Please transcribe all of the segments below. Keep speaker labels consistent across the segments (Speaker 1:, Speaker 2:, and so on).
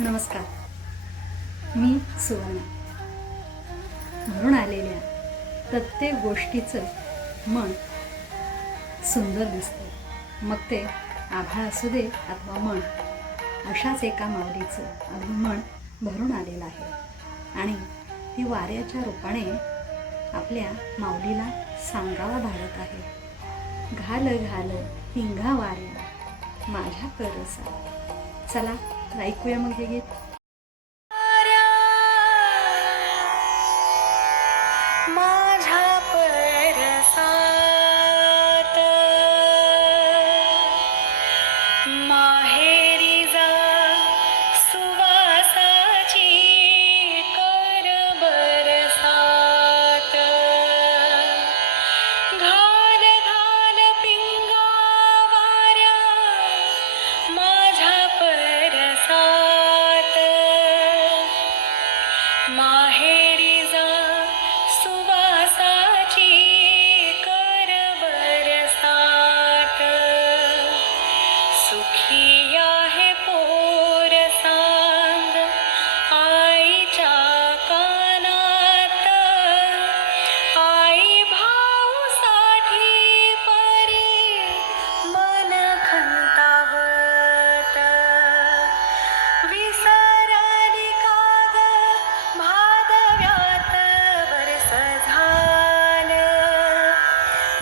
Speaker 1: नमस्कार. मी सुवर्णा. घरून आलेल्या प्रत्येक गोष्टीचं मन सुंदर दिसतं. मग ते आभाळ असू दे अथवा मन अशाच एका माऊलीचं अगदी मन भरून आलेलं आहे. आणि ते वाऱ्याच्या रूपाने आपल्या माऊलीला सांगावा धाडत आहे. घाल घाल हिंगा वाऱ्या माझ्या करसा चला तर ऐकूया मग हे गीत.
Speaker 2: माझ्या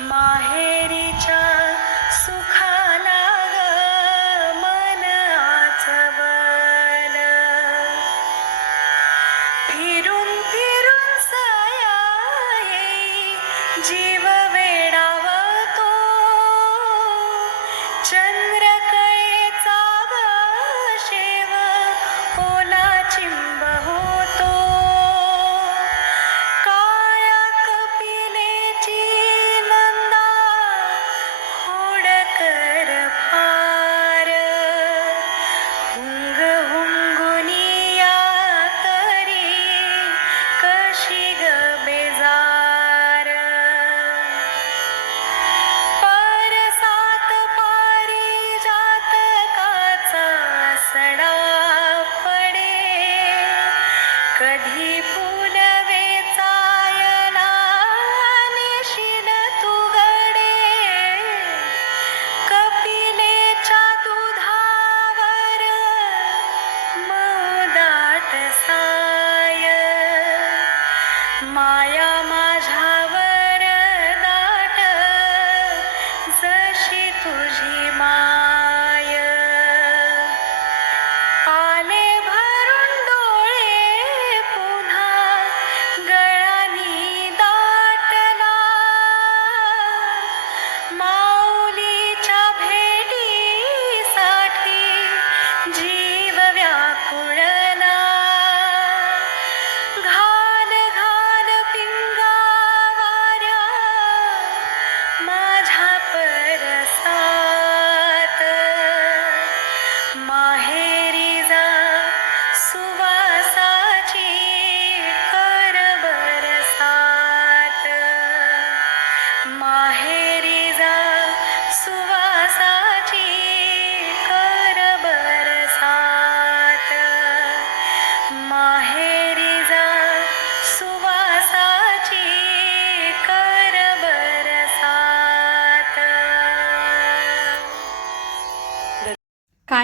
Speaker 2: माहेरीच्या सुखाला ग मन आचवलं फिरून फिरून सया येई जीव वेडावतो. चंद्रकळेचा মায়া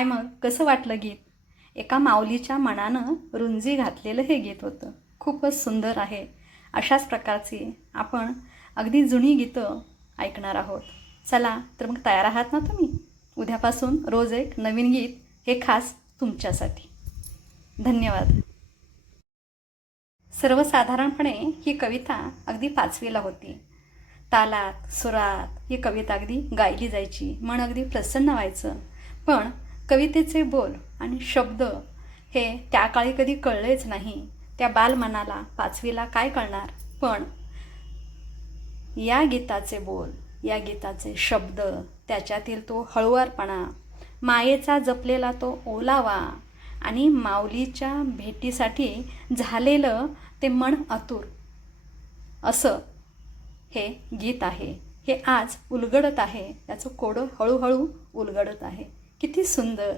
Speaker 1: काय मग? कसं वाटलं गीत? एका माऊलीच्या मनानं रुंजी घातलेलं हे गीत होतं. खूपच सुंदर आहे. अशाच प्रकारची आपण अगदी जुनी गीतं ऐकणार आहोत. चला तर मग तयार आहात ना तुम्ही? उद्यापासून रोज एक नवीन गीत हे खास तुमच्यासाठी. धन्यवाद. सर्वसाधारणपणे ही कविता अगदी पाचवीला होती. तालात सुरात ही कविता अगदी गायली जायची. मन अगदी प्रसन्न व्हायचं. पण कवितेचे बोल आणि शब्द हे त्या काळी कधी कळलेच नाही. त्या बालमनाला पाचवीला काय कळणार? पण या गीताचे बोल या गीताचे शब्द त्याच्यातील तो हळुवारपणा मायेचा जपलेला तो ओलावा आणि माऊलीच्या भेटीसाठी झालेलं ते मन आतुर असं हे गीत आहे. हे आज उलगडत आहे. त्याचं कोडं हळूहळू उलगडत आहे. किती सुंदर.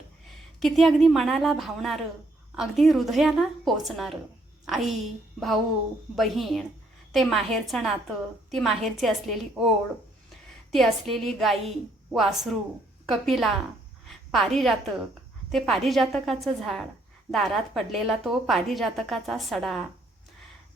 Speaker 1: किती अगदी मनाला भावणारं अगदी हृदयाला पोचणारं. आई भाऊ बहीण ते माहेरचं नातं ती माहेरची असलेली ओढ ती असलेली गाई वासरू कपिला पारिजातक ते पारिजातकाचं झाड दारात पडलेला तो पारिजातकाचा सडा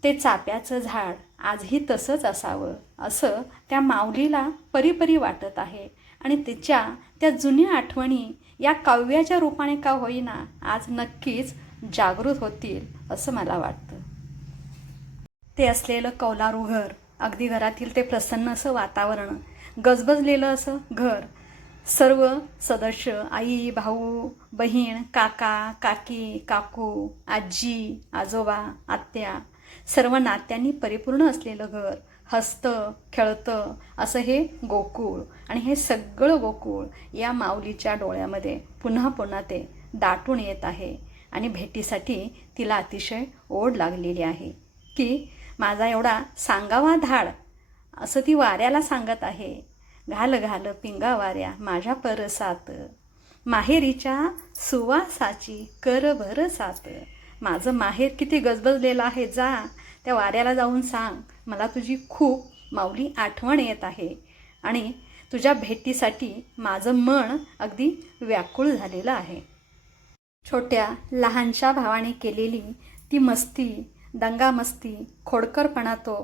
Speaker 1: ते चाप्याचं झाड आजही तसंच असावं असं त्या माऊलीला परीपरी वाटत आहे. आणि तिच्या त्या जुन्या आठवणी या काव्याच्या रूपाने का होईना आज नक्कीच जागृत होतील असं मला वाटतं. ते असलेलं कौलारू घर अगदी घरातील ते प्रसन्न असं वातावरण गजबजलेलं असं घर सर्व सदस्य आई भाऊ बहीण काका काकी काकू आजी आजोबा आत्या सर्व नात्यांनी परिपूर्ण असलेलं घर हसतं खेळतं असं हे गोकुळ. आणि हे सगळं गोकुळ या माऊलीच्या डोळ्यामध्ये पुन्हा पुन्हा ते दाटून येत आहे. आणि भेटीसाठी तिला अतिशय ओढ लागलेली आहे. की माझा एवढा सांगावा धाड असं ती वाऱ्याला सांगत आहे. घाल घाल पिंगा वाऱ्या माझ्या परसात. माहेरीच्या सुवासाची कर भरसात. माझं माहेर किती गजबजलेलं आहे जा. त्या वाऱ्याला जाऊन सांग. मला तुझी खूप माऊली आठवण येत आहे. आणि तुझ्या भेटीसाठी माझं मन अगदी व्याकुळ झालेलं आहे. छोट्या लहानशा भावाने केलेली ती मस्ती दंगामस्ती खोडकरपणा तो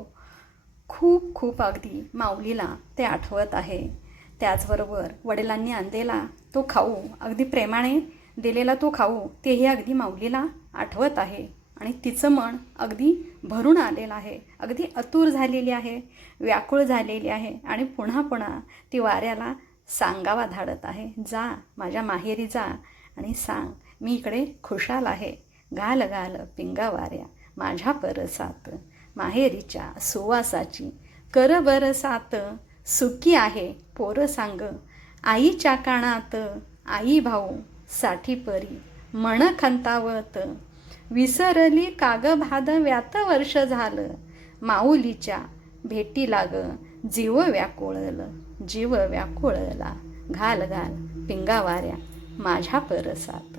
Speaker 1: खूप खूप अगदी माऊलीला ते आठवत आहे. त्याचबरोबर वडिलांनी आणलेला तो खाऊ अगदी प्रेमाने दिलेला तो खाऊ तेही अगदी माऊलीला आठवत आहे. आणि तिचं मन अगदी भरून आलेलं आहे. अगदी अतूर झालेली आहे व्याकुळ झालेली आहे आणि पुन्हा पुन्हा ती वाऱ्याला सांगावा धाडत आहे. जा माझ्या माहेरी जा आणि सांग मी इकडे खुशाल आहे. घाल घाल पिंगा वाऱ्या माझ्या परसात माहेरीच्या सुवासाची. कर बरसात सुखी आहे पोरं सांग. आईच्या कानात आई भाऊ साठी परी. मन खंतावत विसरली काग भाद व्यात वर्ष झालं. माऊलीच्या भेटी लाग जीव व्याकुळल जीव व्याकुळला. घाल घाल पिंगावाऱ्या माझ्या परसात.